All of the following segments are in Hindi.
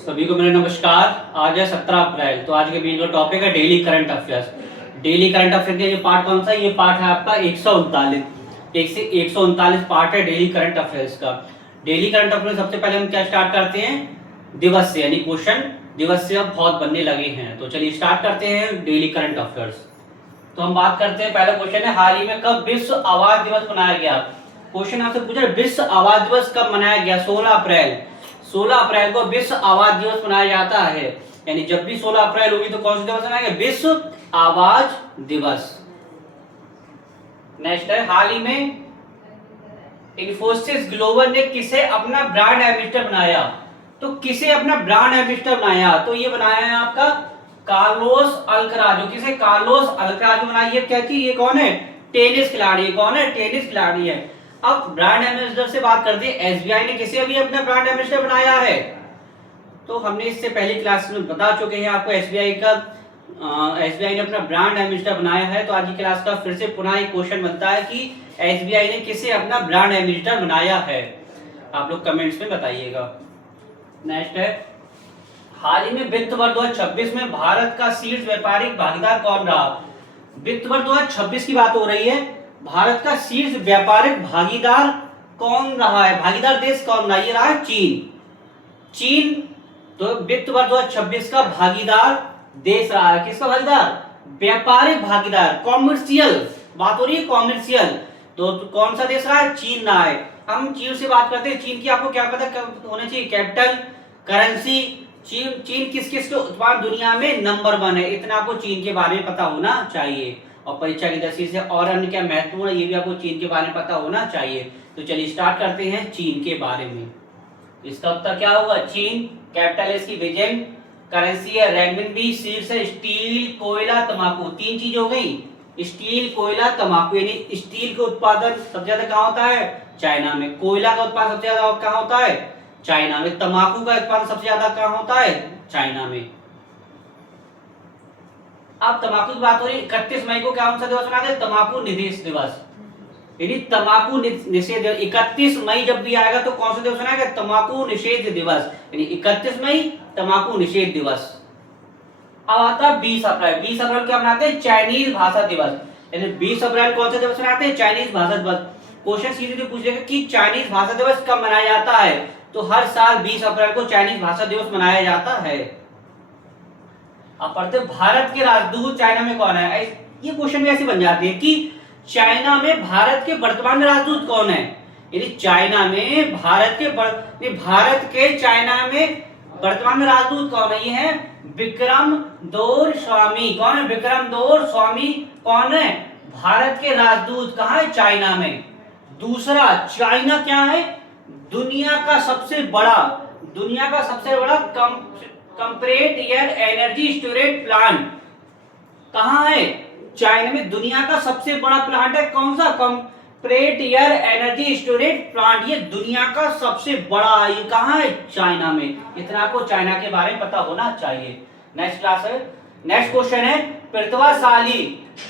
सभी को मेरा नमस्कार। आज है 17 अप्रैल। तो आज के वीडियो का टॉपिक है daily current affairs. Daily current affair का ये पार्ट कौन सा है? ये पार्ट है आपका 139। एक से 139 पार्ट है डेली करंट अफेयर्स का। डेली करंट अफेयर सबसे पहले हम क्या स्टार्ट करते हैं? दिवस से, यानी क्वेश्चन दिवस से अब बहुत बनने लगे हैं। तो चलिए स्टार्ट करते हैं डेली करंट अफेयर्स। तो हम बात करते हैं, पहला क्वेश्चन है हाल ही में कब विश्व आवाज दिवस मनाया गया? क्वेश्चन आपसे पूछा विश्व आवाज दिवस कब मनाया गया? 16 अप्रैल। 16 अप्रैल को विश्व आवाज दिवस मनाया जाता है। यानी जब भी 16 अप्रैल होगी तो कौन सा दिवस मनाएंगे? विश्व आवाज दिवस। नेक्स्ट है हाल ही में इन्फोसिस ग्लोबल ने किसे अपना ब्रांड एम्बेसडर बनाया? तो किसे अपना ब्रांड एम्बेसडर बनाया? तो ये बनाया है आपका कार्लोस अल्कराज। किसे? कार्लोस अल्कराज बनाई है। क्या की ये कौन है? टेनिस खिलाड़ी है। कौन है? टेनिस खिलाड़ी है। अब ब्रांड एम्बेसडर से बात करते हैं, एसबीआई ने किसे अभी अपना ब्रांड एम्बेसडर बनाया है? तो हमने इससे पहली क्लास में बता चुके हैं आपको एसबीआई ने अपना ब्रांड एम्बेसडर बनाया है। तो आज की क्लास का फिर से पुनः एक क्वेश्चन बनता है कि एसबीआई ने किसे अपना ब्रांड एम्बेसडर बनाया है? आप लोग कमेंट्स में बताइएगा। नेक्स्ट है हाल ही में वित्त वर्ष 2026 में भारत का शीर्ष व्यापारिक भागीदार कौन रहा? वित्त वर्ष 2026 की बात हो रही है। भारत का शीर्ष व्यापारिक भागीदार कौन रहा है? भागीदार देश कौन रहा है? ये रहा है चीन। चीन तो वित्त वर्ष 2026 का भागीदार देश रहा है। किसका भागीदार? व्यापारिक भागीदार, कॉमर्शियल बात हो रही है, कॉमर्शियल। तो कौन सा देश रहा है? चीन रहा है। हम चीन से बात करते हैं। चीन की आपको क्या पता होना चाहिए? Capital, currency. चीन किस किस के उत्पाद दुनिया में नंबर 1 है, इतना आपको चीन के बारे में पता होना चाहिए। और परीक्षा की दृष्टि से और अन्य क्या महत्वपूर्ण है ये भी आपको चीन के बारे में पता होना चाहिए। तो चलिए स्टार्ट करते हैं चीन के बारे में। इसका उत्तर क्या होगा? चीन। कैपिटल इसकी बीजिंग, करेंसी है रेनमिनबी, शीर्ष है स्टील, कोयला, तंबाकू। 3 चीज हो गई, स्टील, कोयला, तंबाकू। यानी स्टील का उत्पादन सबसे ज्यादा कहाँ होता है? चाइना में। कोयला का उत्पादन सबसे ज्यादा कहाँ होता है? चाइना में। तंबाकू का उत्पादन सबसे ज्यादा कहाँ होता है? चाइना में। अब तंबाकू की बात हो रही है। 31 मई को क्या सा दिवस मनाते हैं? तंबाकू निषेध दिवस। यानी तंबाकू निषेध 31 मई जब भी आएगा तो कौन सा दिवस मनाएगा? तंबाकू निषेध दिवस। यानी 31 मई तंबाकू निषेध दिवस। अब आता है 20 अप्रैल। 20 अप्रैल क्या मनाते हैं? चाइनीज भाषा दिवस। यानी 20 अप्रैल कौन सा दिवस मनाते हैं? चाइनीज भाषा दिवस। क्वेश्चन सीधे पूछेगा कि चाइनीज भाषा दिवस कब मनाया जाता है? तो हर साल 20 अप्रैल को चाइनीज भाषा दिवस मनाया जाता है। अब पढ़ते भारत के राजदूत चाइना में कौन है? ये क्वेश्चन भी ऐसे बन जाते हैं कि चाइना में भारत के वर्तमान में राजदूत कौन है? यानी चाइना में भारत के चाइना में वर्तमान में राजदूत कौन है? ये है विक्रम दोरस्वामी। कौन है? विक्रम दोरस्वामी कौन है? भारत के राजदूत। कहां है? चाइना में। दूसरा, चाइना क्या है? दुनिया का सबसे बड़ा कंप्रेट एयर एनर्जी स्टोरेज प्लांट कहां है? चाइना में। दुनिया का सबसे बड़ा प्लांट है कौन सा? कंप्रेट एयर एनर्जी स्टोरेज प्लांट। ये दुनिया का सबसे बड़ा है। ये कहां है? चाइना में। इतना आपको चाइना के बारे में पता होना चाहिए। नेक्स्ट क्लास है। नेक्स्ट क्वेश्चन है प्रतिभाशाली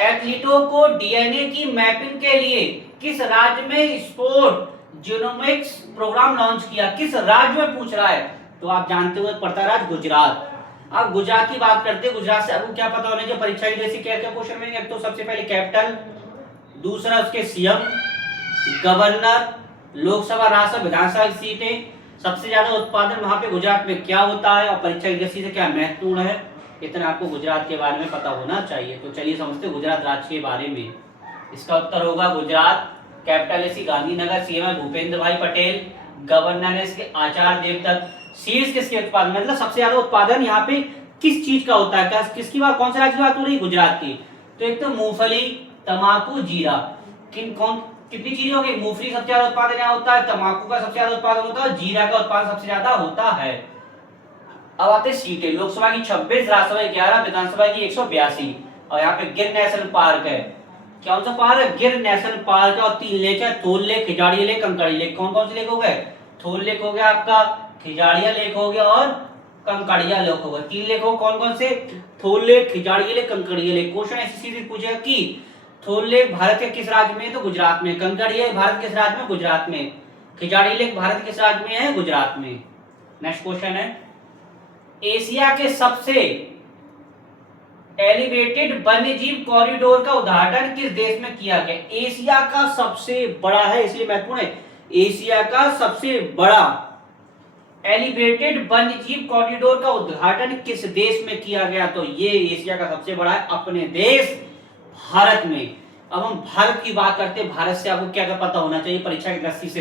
एथलीटों को डीएनए की मैपिंग के लिए किस राज्य में स्पोर्ट जीनोमिक्स प्रोग्राम लॉन्च किया? किस राज्य में पूछ रहा है? तो आप जानते हो पड़ता है राज्य गुजरात। अब गुजरात की बात करते हैं। गुजरात से आपको क्या पता होना चाहिए? परीक्षा की जैसे क्या क्या क्वेश्चन में? एक तो सबसे पहले कैपिटल, दूसरा उसके सीएम, गवर्नर, लोकसभा, राज्यसभा, विधानसभा की सीटें, सबसे ज्यादा उत्पादन वहां पे गुजरात में क्या होता है और परीक्षा की दृष्टि से क्या महत्वपूर्ण है, इतना आपको गुजरात के बारे में पता होना चाहिए। तो चलिए समझते हैं गुजरात राज्य के बारे में। इसका उत्तर होगा गुजरात। कैपिटल इसकी गांधीनगर, सीएम है भूपेंद्र भाई पटेल, गवर्नर है इसके आचार्य देवव्रत। शीर्ष किसके उत्पादन, मतलब सबसे ज्यादा उत्पादन यहाँ पे किस चीज का होता है? किसकी बात, कौन से राज्य की बात हो रही है? गुजरात की। तो एक तो मूंगफली, तंबाकू, जीरा। कितनी चीजें हो गई? मूंगफली सबसे ज्यादा उत्पादन यहाँ होता है, तंबाकू का सबसे ज्यादा उत्पादन होता है, जीरा का उत्पादन सबसे ज्यादा होता है। अब आते सीटें। लोकसभा की 26, राज्यसभा 11, विधानसभा की 182। और यहाँ पे गिर नेशनल पार्क है। कौन सा पार्क है? गिर नेशनल पार्क है। और 3 लेक है, थोल लेक, खिजाड़िया लेक, कंकड़ी लेक। कौन कौन से लेक हो गए? थोल लेक हो गया आपका, खिजाड़िया लेक हो गया और कंकड़िया लेक हो गया। 3 लेक हो कौन कौन से? Thol lake, Khijadiya lake, Kankaria lake. Question ऐसे सीधे पूछेगा कि थोल लेक भारत के किस राज्य में है? तो गुजरात में। कंकड़िया भारत के किस राज्य में? गुजरात में। खिजाड़ी लेक भारत के किस राज्य में है? गुजरात में। नेक्स्ट क्वेश्चन है एशिया के सबसे एलिवेटेड वन्यजीव कॉरिडोर का उद्घाटन किस देश में किया गया? एशिया का सबसे बड़ा है, इसलिए महत्वपूर्ण है। एशिया का सबसे बड़ा एलिवेटेड वन्यजीव कॉरिडोर का उद्घाटन किस देश में किया गया? तो ये एशिया का सबसे बड़ा है अपने देश भारत में। अब हम भारत की बात करते हैं। भारत से आपको क्या क्या पता होना चाहिए परीक्षा की दृष्टि से?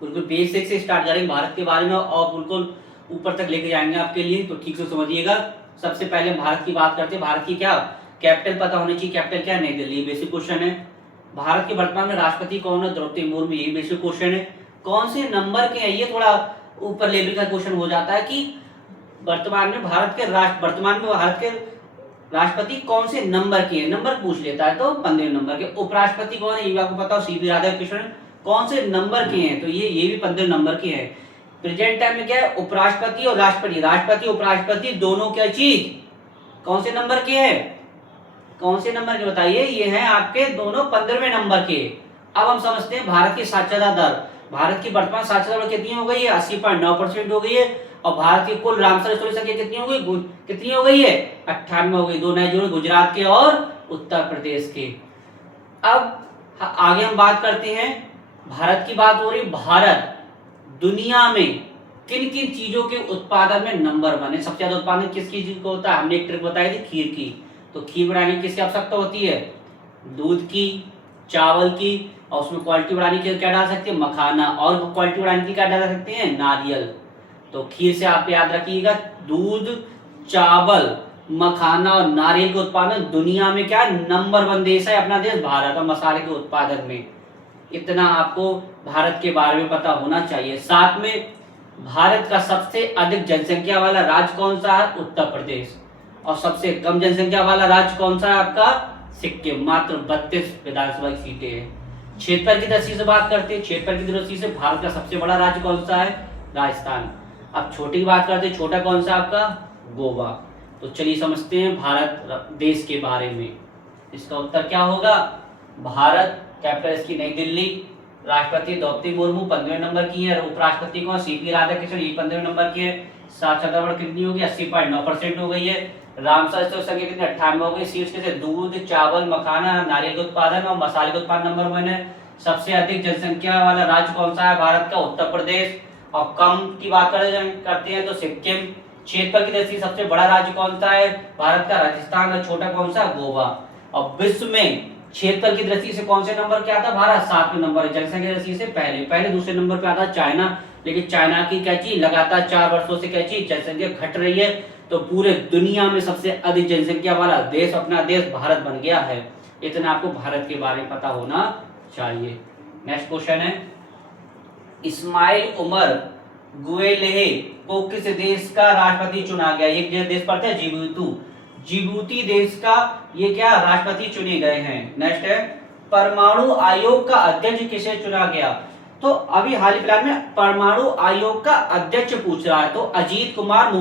बिल्कुल बेसिक से स्टार्ट करेंगे भारत के बारे में और बिल्कुल ऊपर तक लेके जाएंगे आपके लिए, तो ठीक से समझिएगा। सबसे पहले भारत की बात करते हैं। भारत की क्या कैपिटल पता होनी चाहिए। कैपिटल क्या है? नई दिल्ली, बेसिक क्वेश्चन है। भारत के वर्तमान में राष्ट्रपति कौन है? द्रौपदी मुर्मू, ये बेसिक क्वेश्चन है। कौन से नंबर के हैं? ये थोड़ा ऊपर लेवल का क्वेश्चन हो जाता है कि वर्तमान में भारत के राष्ट्रपति कौन से नंबर के हैं, नंबर पूछ लेता है तो 15 नंबर के। उपराष्ट्रपति कौन है? ये आपको पता हो, सीपी राधाकृष्णन। कौन से नंबर के हैं? तो ये भी 15 नंबर के हैं। प्रेजेंट टाइम में क्या है? उपराष्ट्रपति और राष्ट्रपति, राष्ट्रपति उपराष्ट्रपति दोनों क्या चीज कौन से नंबर के हैं? कौन से नंबर के बताइए? ये हैं आपके दोनों 15वें नंबर के। अब हम समझते हैं भारत की साक्षरता दर। भारत की वर्तमान साक्षरता दर कितनी हो गई है? 80.9% हो गई है। और भारत की कुल रामसर स्थलों की संख्या कितनी हो गई? कितनी हो गई है? 98 हो गई। 2 नए जोड़े गुजरात के और उत्तर प्रदेश के। अब आगे हम बात करते हैं, भारत की बात हो रही। भारत दुनिया में किन किन चीजों के उत्पादन में नंबर 1 है? सबसे ज्यादा उत्पादन किस चीज को होता है? हमने एक ट्रिक बताई थी, खीर की। तो खीर बनाने की किसकी आवश्यकता होती है? दूध की, चावल की, और उसमें क्वालिटी बढ़ाने के लिए क्या डाल सकते हैं? मखाना। और क्वालिटी बढ़ाने के लिए क्या डाल सकते हैं? नारियल। तो खीर से आप याद रखिएगा, दूध, चावल, मखाना और नारियल के उत्पादन दुनिया में क्या नंबर 1 देश है अपना देश भारत। और मसाले के उत्पादन में इतना आपको भारत के बारे में पता होना चाहिए। साथ में भारत का सबसे अधिक जनसंख्या वाला राज्य कौन सा है? उत्तर प्रदेश। और सबसे कम जनसंख्या वाला राज्य कौन सा है आपका? सिक्किम। मात्र 32 विधानसभा सीटें हैं। क्षेत्रफल की दृष्टि से बात करते हैं। क्षेत्रफल की दृष्टि से भारत का सबसे बड़ा राज्य कौन सा है? राजस्थान। अब छोटी बात करते हैं, छोटा कौन सा आपका? गोवा। तो चलिए समझते हैं भारत देश के बारे में। इसका उत्तर क्या होगा? भारत, कैपिटल इसकी नई दिल्ली, राष्ट्रपति द्रौपदी मुर्मू 15वें नंबर की है। उपराष्ट्रपति कौन? सीपी राधाकृष्णन, ये 15वें नंबर की है। साक्षरता दर कितनी होगी? 80.9% हो गई है। रामसर स्थल संख्या कितनी? 98 हो गई। सीट्स कैसे? दूध, चावल, मखाना, नारियल के उत्पादन और मसाले के उत्पादन नंबर 1 है। सबसे अधिक जनसंख्या वाला राज्य कौन सा है भारत का? उत्तर प्रदेश। और कम की बात करते हैं तो सिक्किम। क्षेत्रफल की दृष्टि सबसे बड़ा राज्य कौन सा है भारत का? राजस्थान। और छोटा कौन सा? गोवा। और विश्व में क्षेत्रफल की दृष्टि से कौन से नंबर क्या था भारत? 7वें नंबर। जनसंख्या की दृष्टि से पहले दूसरे नंबर पे आता चाइना। लेकिन चाइना की क्या चीज लगातार 4 वर्षों से क्या चीज जनसंख्या घट रही है। तो पूरे दुनिया में सबसे अधिक जनसंख्या वाला देश अपना देश भारत बन गया है। इतना आपको भारत के बारे में पता होना चाहिए। नेक्स्ट क्वेश्चन है, इस्माइल उमर गुएलेह को किस देश का राष्ट्रपति चुना गया? एक देश पड़ता है जिबूती देश का ये क्या राष्ट्रपति चुने गए हैं। नेक्स्ट है, परमाणु आयोग का अध्यक्ष किसे चुना गया? तो अभी हाल ही फिलहाल में परमाणु आयोग का अध्यक्ष पूछ रहा है, तो अजीत कुमार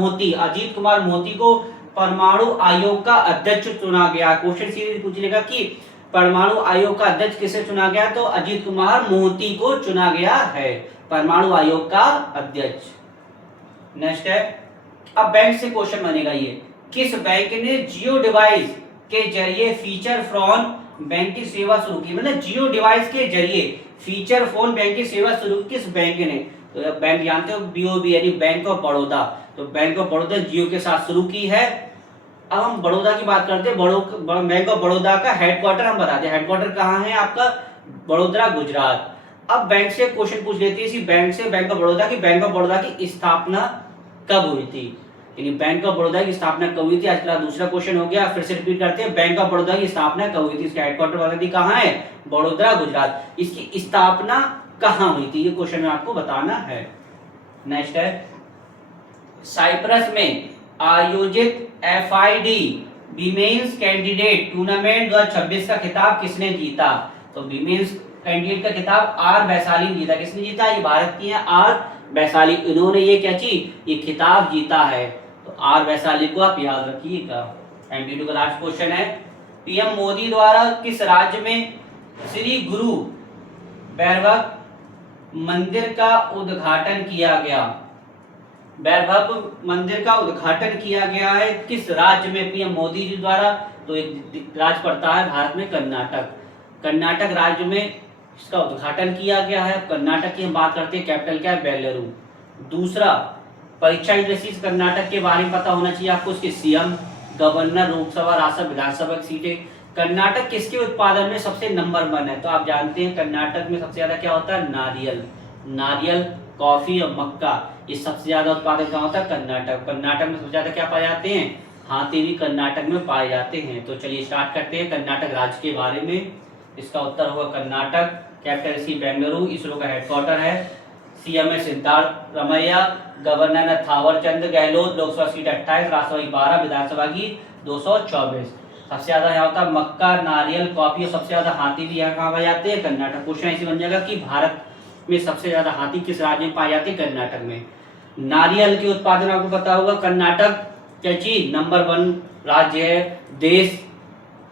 मोहती को परमाणु आयोग का अध्यक्ष चुना गया। क्वेश्चन सीरीज पूछ लेगा कि परमाणु आयोग का अध्यक्ष किसे चुना गया, तो अजीत कुमार मोहती को चुना गया है परमाणु आयोग का अध्यक्ष। नेक्स्ट है, अब बैंक से क्वेश्चन बनेगा ये, किस बैंक ने जियो डिवाइस के जरिए फीचर फोन बैंकिंग सेवा शुरू की? मतलब जियो डिवाइस के जरिए फीचर फोन बैंकिंग सेवा शुरू की किस बैंक ने? तो बैंक जानते हो बीओबी यानी बैंक ऑफ बड़ौदा। तो बैंक ऑफ बड़ौदा जियो के साथ शुरू की है। अब हम बड़ौदा की बात करते हैं। बैंक ऑफ बड़ौदा का हेडक्वार्टर हम बताते हैं। हेडक्वार्टर कहाँ है आपका? बड़ोदरा, गुजरात। अब बैंक से क्वेश्चन पूछ लेते हैं इसी बैंक से, बैंक ऑफ बड़ौदा की स्थापना कब हुई थी? यानी बैंक ऑफ बड़ौदा की स्थापना कब हुई थी? आज का दूसरा क्वेश्चन हो गया। फिर से रिपीट करते हैं, बैंक ऑफ बड़ौदा की स्थापना कब हुई थी? इसका हेडक्वार्टर बता दी कहाँ है? बड़ोदरा, गुजरात। इसकी स्थापना कहाँ हुई थी? ये क्वेश्चन में आपको बताना है। नेक्स्ट है, साइप्रस में आयोजित FID वीमेंस कैंडिडेट टूर्नामेंट 2026 का खिताब किसने जीता? तो वीमेंस कैंडिडेट का खिताब आर वैशाली ने जीता। किसने जीता? ये भारत की है आर वैशाली। इन्होंने ये क्या चीज, ये खिताब जीता है। तो आर वैशाली को आप याद रखिएगा। MD2 का लास्ट क्वेश्चन है, PM मोदी द्वारा किस राज्य में श्री गुरु बैरवक मंदिर का उद्घाटन किया गया? वैभव मंदिर का उद्घाटन किया गया है किस राज्य में? पीएम मोदी जी द्वारा। तो एक राज्य पड़ता है भारत में कर्नाटक। कर्नाटक राज्य में इसका उद्घाटन किया गया है। कर्नाटक की हम बात करते हैं, कैपिटल क्या है? बेंगलुरु। दूसरा, परीक्षा इंडस्ट्रीज कर्नाटक के बारे में पता होना चाहिए आपको। उसके सीएम, गवर्नर, लोकसभा, राज्यसभा, विधानसभा की सीटें। कर्नाटक किसके उत्पादन में सबसे नंबर 1 है? तो आप जानते हैं कर्नाटक में सबसे ज्यादा क्या होता है? नारियल। नारियल, कॉफी और मक्का, ये सबसे ज्यादा उत्पादन कहाँ होता है? कर्नाटक। कर्नाटक में सबसे ज्यादा क्या पाए जाते हैं? हाथी भी कर्नाटक में पाए जाते हैं। तो चलिए स्टार्ट करते हैं कर्नाटक राज्य के बारे में। इसका उत्तर होगा कर्नाटक। कैपिटल सी बेंगलुरु, इसरो का हेडक्वार्टर है। सीएम है सिद्धार्थ रमैया, गवर्नर है थावर चंद गहलोत, लोकसभा सीट 28, राज्यसभा की 12, विधानसभा की 224। सबसे ज्यादा यहाँ होता है मक्का, नारियल, कॉफी और सबसे ज्यादा हाथी भी यहाँ कहाँ पाए जाते हैं? कर्नाटक। क्वेश्चन ऐसे बन जाएगा कि भारत में सबसे ज्यादा हाथी किस राज्य में पाए जाते हैं? कर्नाटक में। नारियल के उत्पादन आपको पता होगा कर्नाटक क्या चीज नंबर 1 राज्य है। देश,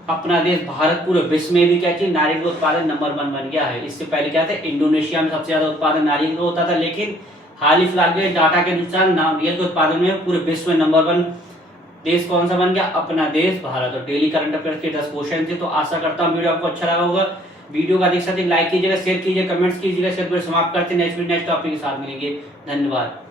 अपना देश भारत पूरे विश्व में भी क्या चीज नारियल का उत्पादन नंबर 1 बन गया है। इससे पहले क्या था? इंडोनेशिया में सबसे ज्यादा उत्पादन नारियल का होता था, लेकिन हाल ही फिलहाल के डाटा के अनुसार नारियल के उत्पादन में पूरे विश्व में नंबर 1 देश कौन सा बन गया? अपना देश भारत। और डेली करंट अफेयर्स के 10 क्वेश्चन थे। तो आशा करता हूँ वीडियो आपको अच्छा लगा होगा। वीडियो का देख सकते लाइक कीजिएगा, शेयर कीजिए, कमेंट्स कीजिएगा। सिर्फ समाप्त करते हैं, नेक्स्ट टॉपिक के साथ मिलेंगे। धन्यवाद।